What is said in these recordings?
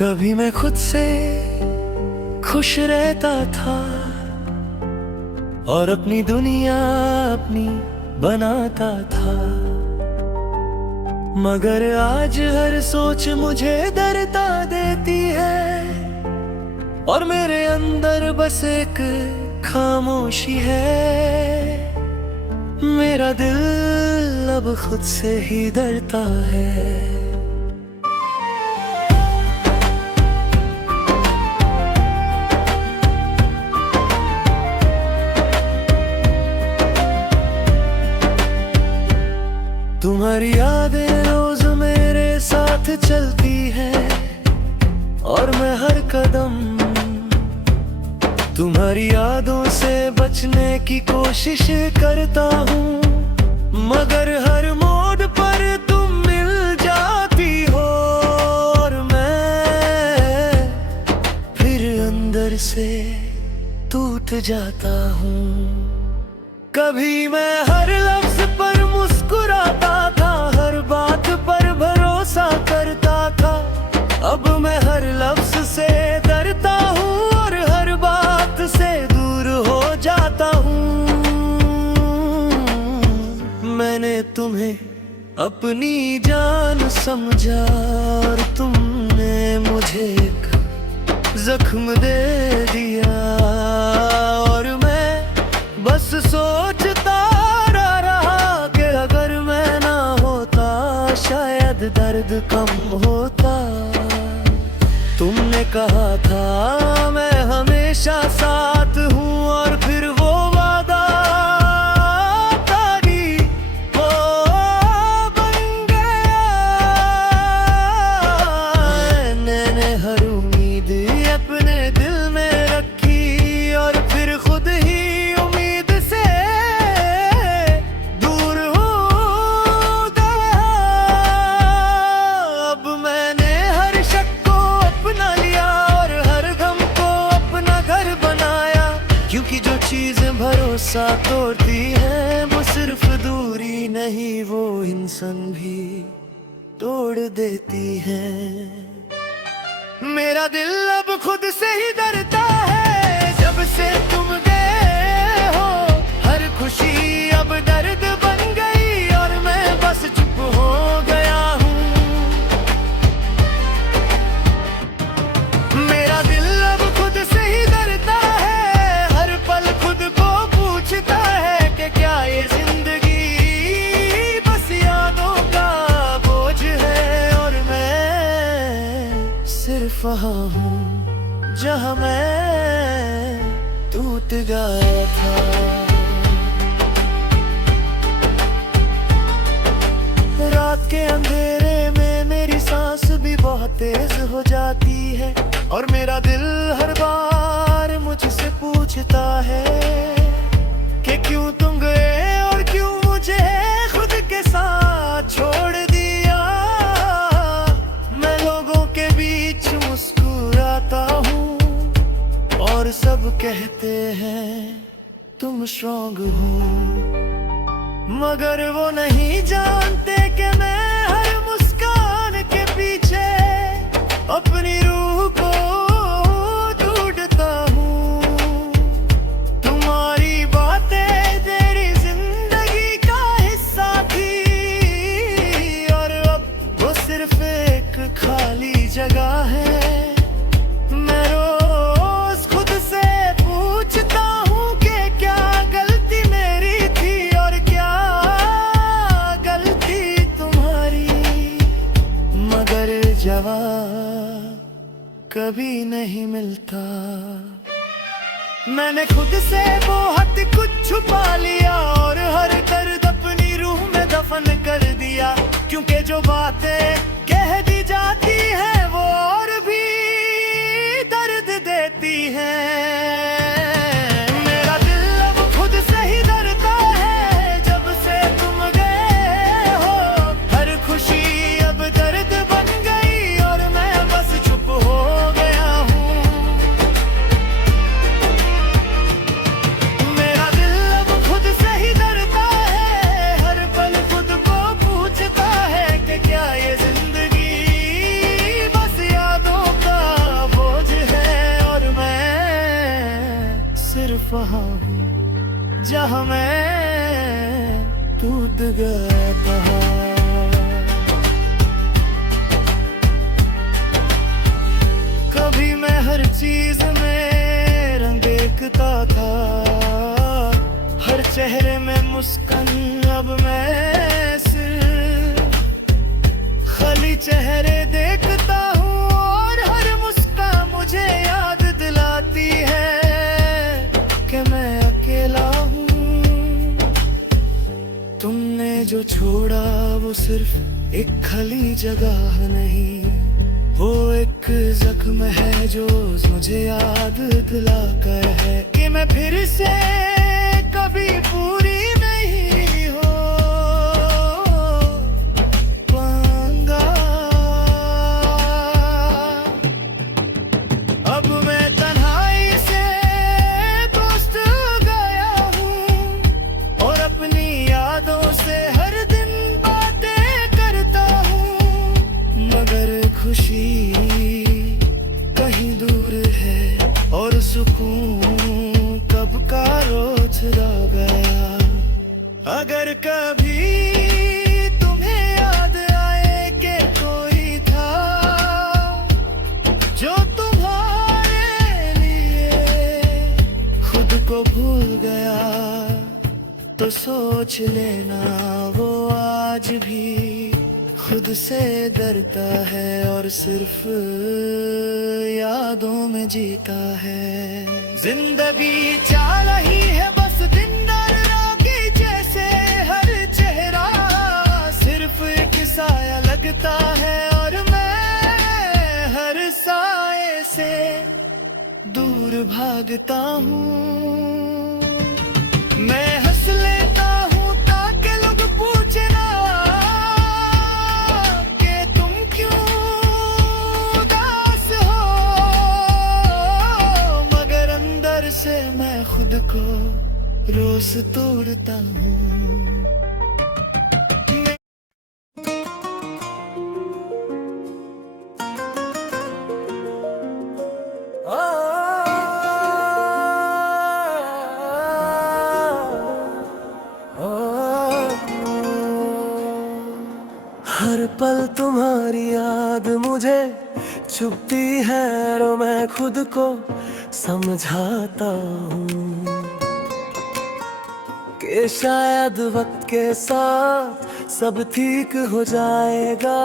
कभी मैं खुद से खुश रहता था और अपनी दुनिया अपनी बनाता था, मगर आज हर सोच मुझे डरता देती है और मेरे अंदर बस एक खामोशी है। मेरा दिल अब खुद से ही डरता है। तुम्हारी यादें रोज मेरे साथ चलती है और मैं हर कदम तुम्हारी यादों से बचने की कोशिश करता हूँ, मगर हर मोड़ पर तुम मिल जाती हो और मैं फिर अंदर से टूट जाता हूँ। कभी मैं हर लफ्ज पर मुस्कुराता था, हर बात पर भरोसा करता था, अब मैं हर लफ्ज से डरता हूँ और हर बात से दूर हो जाता हूँ। मैंने तुम्हें अपनी जान समझा और तुमने मुझे एक जख्म दे दिया और मैं बस सोचता रहा कि अगर मैं ना होता शायद दर्द कम होता। तुमने कहा था मैं हमेशा साथ हूँ और फिर वो वादा तारीफ बन गया। मैंने हर उम्मीद अपने दिल में रखी और फिर खुद ही भरोसा तोड़ती है वो सिर्फ दूरी नहीं, वो इंसान भी तोड़ देती है। मेरा दिल अब खुद से ही डरता है जब से तुम गए हो। हर खुशी अब दर्द बन गई और मैं बस चुप हो गया हूँ। मेरा दिल अब खुद से ही डरता है, हर पल खुद को पूछता है कि क्या ये जिंदगी बस यादों का बोझ है और मैं सिर्फ वहाँ हूँ जहाँ मैं टूट गया था। रात के अंधेरे में मेरी सांस भी बहुत तेज हो जाती है और मेरा दिल हर बार मुझसे पूछता है कि क्यों तुम गए और क्यों मुझे खुद के साथ छोड़ दिया। मैं लोगों के बीच मुस्कुराता हूँ और सब कहते हैं तुम स्ट्रॉन्ग हो, मगर वो नहीं जानते कि मैं हर मुस्कान के पीछे अपनी रूह को ढूंढता हूँ। तुम्हारी बातें तेरी जिंदगी का हिस्सा थी और अब वो सिर्फ एक खाली जगह है। मैं रोज खुद से पूछता हूँ कि क्या गलती मेरी थी और क्या गलती तुम्हारी, मगर जवाब कभी नहीं मिलता। मैंने खुद से बहुत कुछ छुपा लिया और हर दर्द अपनी रूह में दफन कर दिया, क्योंकि जो बातें कह दी जाती हैं वो और भी दर्द देती हैं। मेरा दिल अब खुद से ही डरता है जब से तुम गए हो। हर खुशी अब दर्द बन गई और मैं बस चुप हो गया हूँ। मेरा दिल अब खुद से ही डरता है, हर पल खुद को पूछता है कि क्या ये जिंदगी वहाँ हूँ जहाँ मैं टूट गया था। कभी मैं हर चीज में रंग देखता था, हर चेहरे में मुस्कान, अब मैं सिर्फ खाली चेहरे देखता हूँ। और हर मुस्कान मुझे याद दिलाती है कि मैं अकेला हूँ। तुमने जो छोड़ा वो सिर्फ एक खाली जगह नहीं, वो एक जख्म है जो मुझे याद दिलाकर है कि मैं फिर से कभी पूरी नहीं हो पाऊंगा। अब मैं तन्हाई से दोस्त गया हूँ और अपनी यादों से हर दिन बातें करता हूँ, मगर खुशी कहीं दूर है और सुकून कब का रोज रह गया। अगर कभी तुम्हें याद आए कि कोई था जो तुम्हारे लिए खुद को भूल गया, तो सोच लेना वो आज भी खुद से डरता है और सिर्फ यादों में जीता है। जिंदगी चाल रही है बस दिन रागी जैसे, हर चेहरा सिर्फ एक साया लगता है और मैं हर साए से दूर भागता हूँ। मैं हंस लेता हूँ ताकि लोग पूछे ना से मैं खुद को रोज तोड़ता हूँ। हर पल तुम्हारी याद मुझे चुभती है और मैं खुद को समझाता हूँ कि शायद वक्त के साथ सब ठीक हो जाएगा,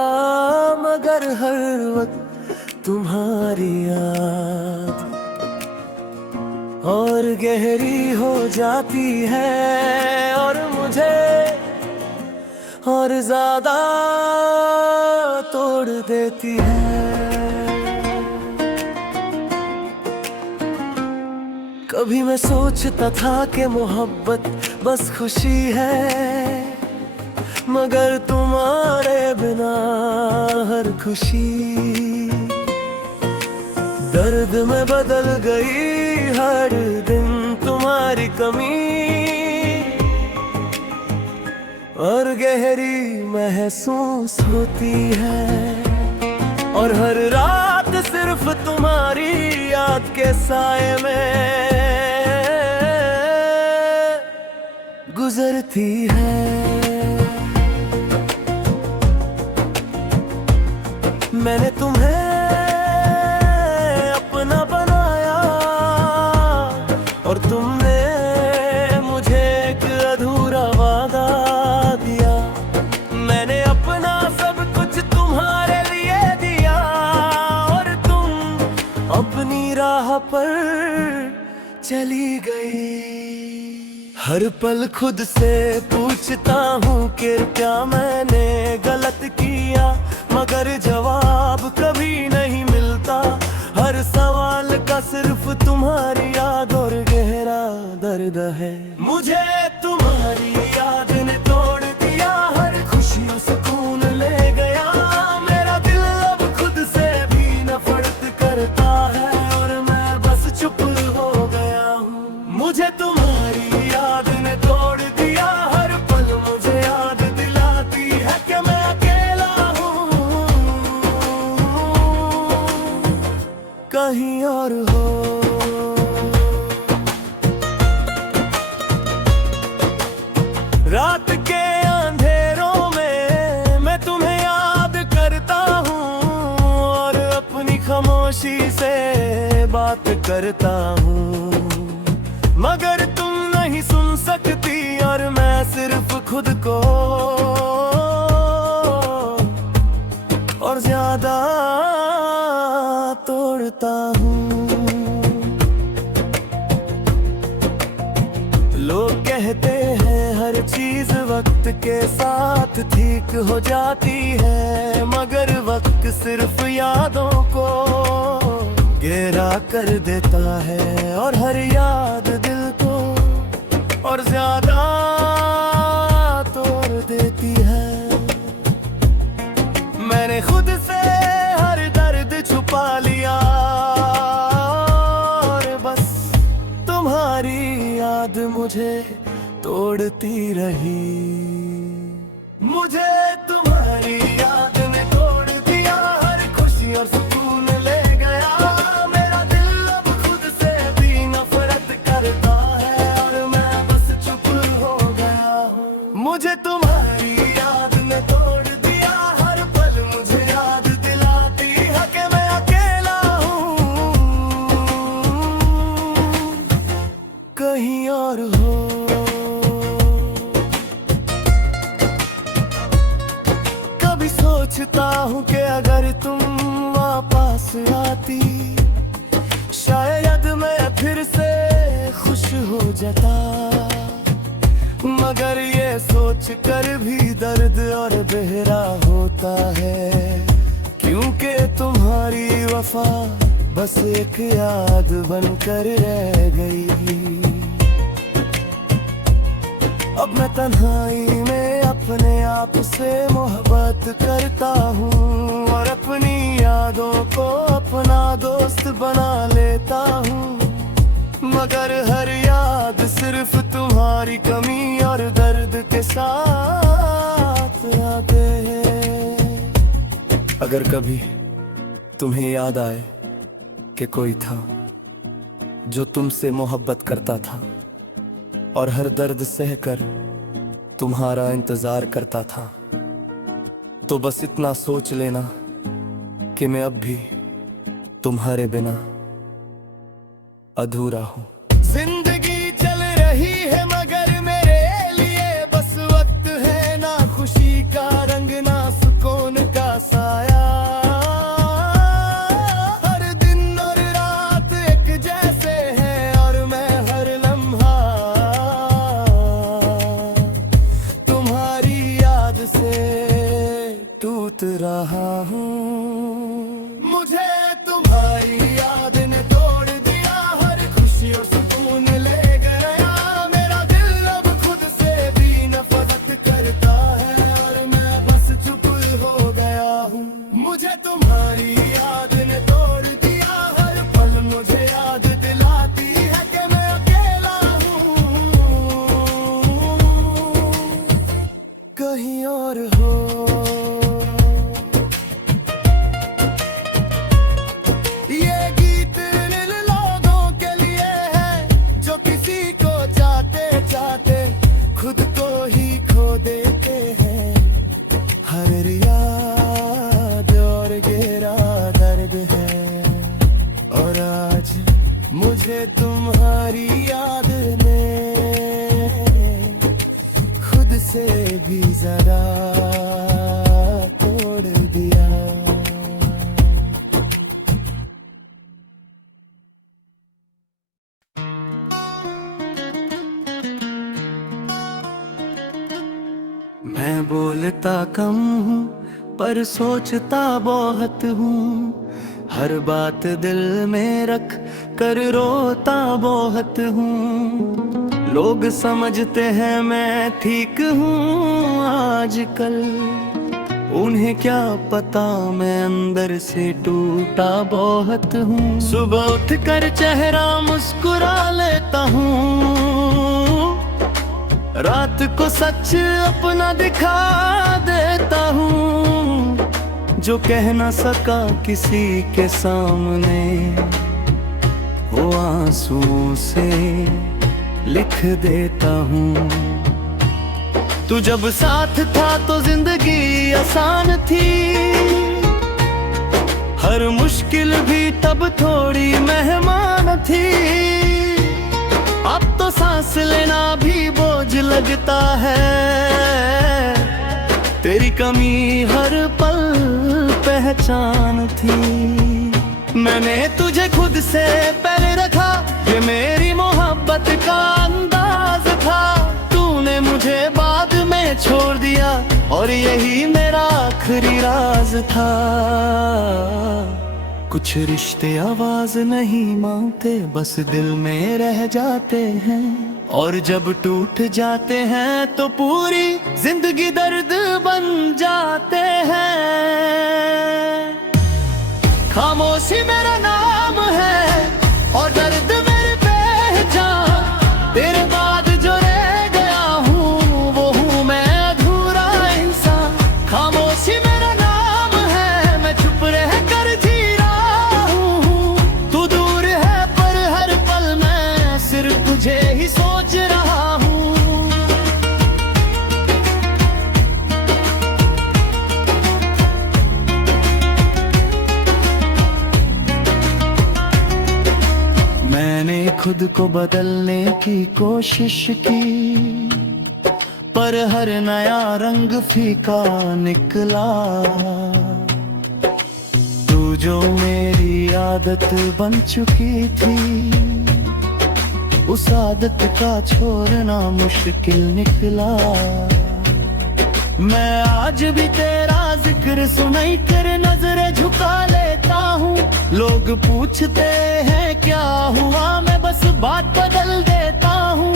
मगर हर वक्त तुम्हारी याद और गहरी हो जाती है और मुझे और ज्यादा तोड़ देती है। कभी मैं सोचता था कि मोहब्बत बस खुशी है, मगर तुम्हारे बिना हर खुशी दर्द में बदल गई। हर दिन तुम्हारी कमी और गहरी महसूस होती है और हर रात सिर्फ तुम्हारी याद के साए में गुजरती है। मैंने तुम्हें अपना बनाया और तुमने मुझे एक अधूरा वादा दिया। मैंने अपना सब कुछ तुम्हारे लिए दिया और तुम अपनी राह पर चली गई। हर पल खुद से पूछता हूँ कि क्या मैंने गलत किया, मगर जवाब कभी नहीं मिलता। हर सवाल का सिर्फ तुम्हारी याद और गहरा दर्द है। मुझे तुम्हारी याद ने तोड़ दिया, हर खुशियों सुकून ले गया। मेरा दिल अब खुद से भी नफरत करता है और मैं बस चुप हो गया हूँ। मुझे तुम्हारी याद ने तोड़ दिया, हर पल मुझे याद दिलाती है कि मैं अकेला हूँ, कहीं और हो। बात करता हूँ, मगर तुम नहीं सुन सकती और मैं सिर्फ खुद को और ज्यादा तोड़ता हूँ। लोग कहते हैं हर चीज वक्त के साथ ठीक हो जाती है, मगर वक्त सिर्फ यादों को गहरा कर देता है और हर याद दिल को और ज्यादा तोड़ देती है। मैंने खुद से हर दर्द छुपा लिया और बस तुम्हारी याद मुझे तोड़ती रही। मुझे तुम्हारी याद ने तोड़ दिया, हर खुशी और सुकून ले गया। मेरा दिल अब खुद से भी नफरत करता है और मैं बस चुप हो गया हूँ। मुझे तुम्हारी याद ने तोड़ दिया, हर पल मुझे याद दिलाती है कि मैं अकेला हूँ, कहीं और हो। कभी सोचता हूँ कि अगर तुम वापस आती, शायद मैं फिर से खुश हो जाता, मगर ये सोच कर भी दर्द और बहरा होता है, क्योंकि तुम्हारी वफा बस एक याद बनकर रह गई। अब मैं तन्हाई में अपने आप से मोहब्बत करता हूँ और अपनी यादों को अपना दोस्त बना लेता हूँ, मगर हर याद सिर्फ तुम्हारी कमी और दर्द के साथ आते हैं। अगर कभी तुम्हें याद आए कि कोई था जो तुमसे मोहब्बत करता था और हर दर्द सहकर तुम्हारा इंतजार करता था, तो बस इतना सोच लेना कि मैं अब भी तुम्हारे बिना अधूरा हूँ। जिंदगी चल रही है मगर मेरे लिए बस वक्त है, ना खुशी का रंग ना सुकून का साया। हर दिन और रात एक जैसे हैं और मैं हर लम्हा तुम्हारी याद से टूट रहा हूँ। मुझे तुम्हारी याद ने तोड़ दिया, हर खुशी और सुकून ले गया। मेरा दिल अब खुद से भी नफरत करता है और मैं बस चुप हो गया हूँ। मुझे तुम्हारी याद ने तोड़ दिया, हर पल मुझे याद दिलाती है कि मैं अकेला हूँ, कहीं और हो। ये गीत इन लोगों के लिए है जो किसी को चाहते चाहते खुद को ही खो देते हैं। हर याद और गहरा दर्द है और आज मुझे तुम्हारी याद ने खुद से भी जरा तोड़ दिया। मैं बोलता कम हूँ पर सोचता बहुत हूँ, हर बात दिल में रख कर रोता बहुत हूँ। लोग समझते हैं मैं ठीक हूँ आजकल, उन्हें क्या पता मैं अंदर से टूटा बहुत हूँ। सुबह उठ कर चेहरा मुस्कुरा लेता हूँ, रात को सच अपना दिखा देता हूँ। जो कह ना सका किसी के सामने वो आंसुओं से लिख देता हूँ। तू जब साथ था तो जिंदगी आसान थी, हर मुश्किल भी तब थोड़ी मेहमान थी। अब तो सांस लेना भी बोझ लगता है, तेरी कमी हर पल पहचान थी। मैंने तुझे खुद से पहले रखा, ये मेरी मोहब्बत का अंदाज था। तूने मुझे बाद में छोड़ दिया और यही मेरा आखिरी राज था। कुछ रिश्ते आवाज नहीं मांगते, बस दिल में रह जाते हैं, और जब टूट जाते हैं तो पूरी जिंदगी दर्द बन जाते हैं। खामोशी मेरा नाम है और दर्द मेरी पहचान। तेरे बाद जो रह गया हूँ वो हूँ मैं अधूरा इंसान। खामोशी मेरा नाम है, मैं चुप रह कर जी रहा हूँ। तू दूर है पर हर पल मैं सिर्फ तुझे ही सोच रहा हूँ। मैंने खुद को बदलने की कोशिश की, पर हर नया रंग फीका निकला। तू जो मेरी आदत बन चुकी थी, उस आदत का छोड़ना मुश्किल निकला। मैं आज भी तेरा जिक्र सुनाई कर नजरें झुका लेता हूँ। लोग पूछते हैं क्या हुआ, मैं बस बात बदल देता हूँ।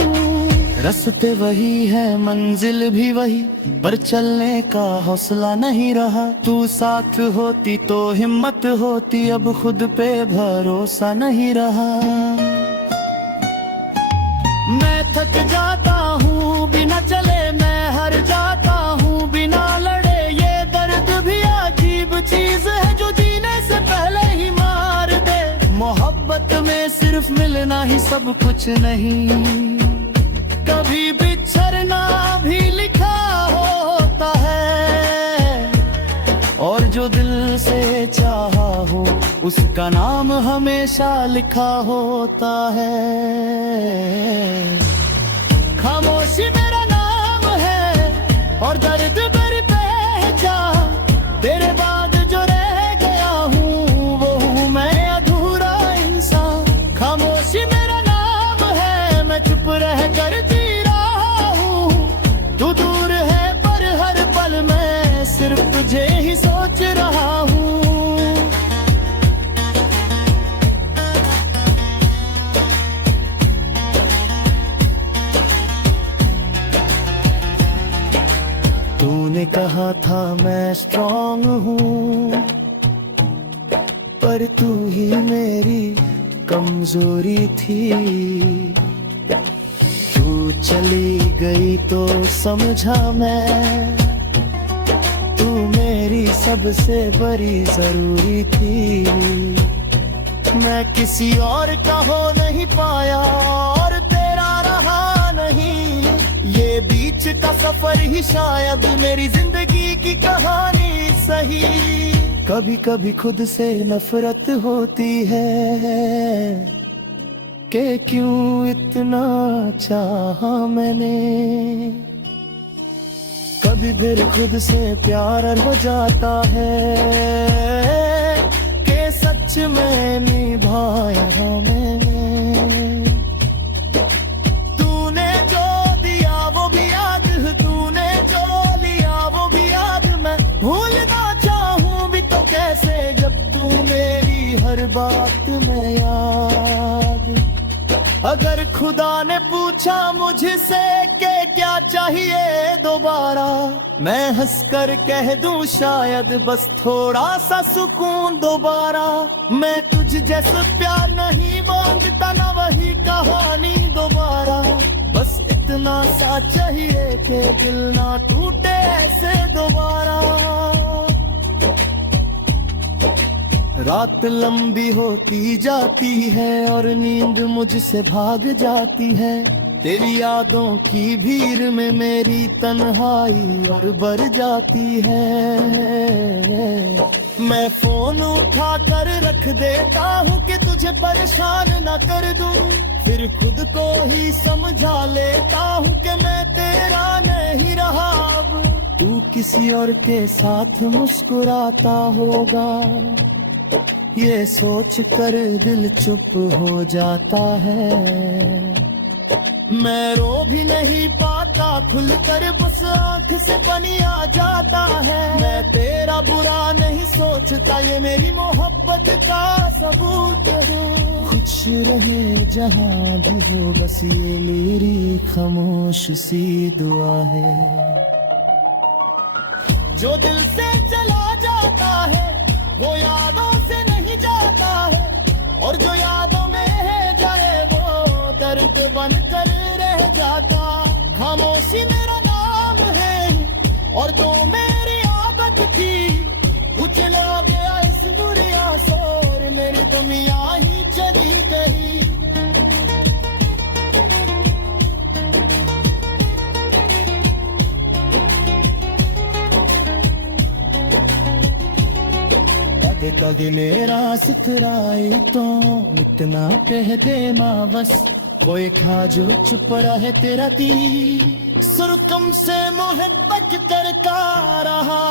रास्ते वही है, मंजिल भी वही, पर चलने का हौसला नहीं रहा। तू साथ होती तो हिम्मत होती, अब खुद पे भरोसा नहीं रहा। मैं थक जाता हूँ बिना चले, मैं हार जाता हूँ बिना लड़े। ये दर्द भी अजीब चीज है जो जीने से पहले ही मार दे। मोहब्बत में सिर्फ मिलना ही सब कुछ नहीं, कभी बिछड़ना भी लिखा होता है। और जो दिल से चाहा हो उसका नाम हमेशा लिखा होता है। खामोशी मेरा नाम है और दर्द मेरी पहचान। तेरे बाद जो रह गया हूँ वो हूँ मैं अधूरा इंसान। खामोशी मेरा नाम है, मैं चुप रह कर जी रहा हूँ। तू दूर है पर हर पल मैं सिर्फ तुझे ही सोच रहा हूँ। तूने कहा था मैं स्ट्रॉन्ग हूँ, पर तू ही मेरी कमजोरी थी। तू चली गई तो समझा मैं, तू मेरी सबसे बड़ी जरूरी थी। मैं किसी और का हो नहीं पाया और तेरा रहा नहीं। ये बीच का सफर ही शायद मेरी जिंदगी की कहानी सही। कभी कभी खुद से नफरत होती है कि क्यों इतना चाहा मैंने। कभी फिर खुद से प्यार हो जाता है कि सच में निभाया मैंने। तूने जो दिया वो भी याद, तूने जो लिया वो भी याद। मैं भूलना चाहूं भी तो कैसे, जब तू मेरी हर बात में याद। अगर खुदा ने पूछा मुझसे कि क्या चाहिए दोबारा, मैं हंसकर कह दूं शायद बस थोड़ा सा सुकून दोबारा। मैं तुझ जैसे प्यार नहीं मांगता, ना वही कहानी दोबारा। बस इतना सा चाहिए कि दिल ना टूटे ऐसे दोबारा। रात लंबी होती जाती है और नींद मुझसे भाग जाती है। तेरी यादों की भीड़ में मेरी तन्हाई और बढ़ जाती है। मैं फोन उठा कर रख देता हूँ कि तुझे परेशान न कर दूं, फिर खुद को ही समझा लेता हूँ कि मैं तेरा नहीं रहा अब। तू किसी और के साथ मुस्कुराता होगा, ये सोच कर दिल चुप हो जाता है। मैं रो भी नहीं पाता खुलकर, बस आंख से पानी आ जाता है। मैं तेरा बुरा नहीं सोचता, ये मेरी मोहब्बत का सबूत है। कुछ रहे जहां भी हो, बस ये मेरी खामोश सी दुआ है। जो दिल से चला जाता है वो यादों से नहीं जाता है, और जो यादों में है जाए वो दर्द बनकर रह जाता। खामोशी मेरा नाम है और तो मेरी आदत थी, उछला गया इस दुनिया शोर, मेरी दुनिया ही चली गई। कभी मेरा सुखराए तो इतना कह दे माँ बस, कोई खा जो चुप रहे तेरा दी, सुरकम से मोहब्बत करता रहा।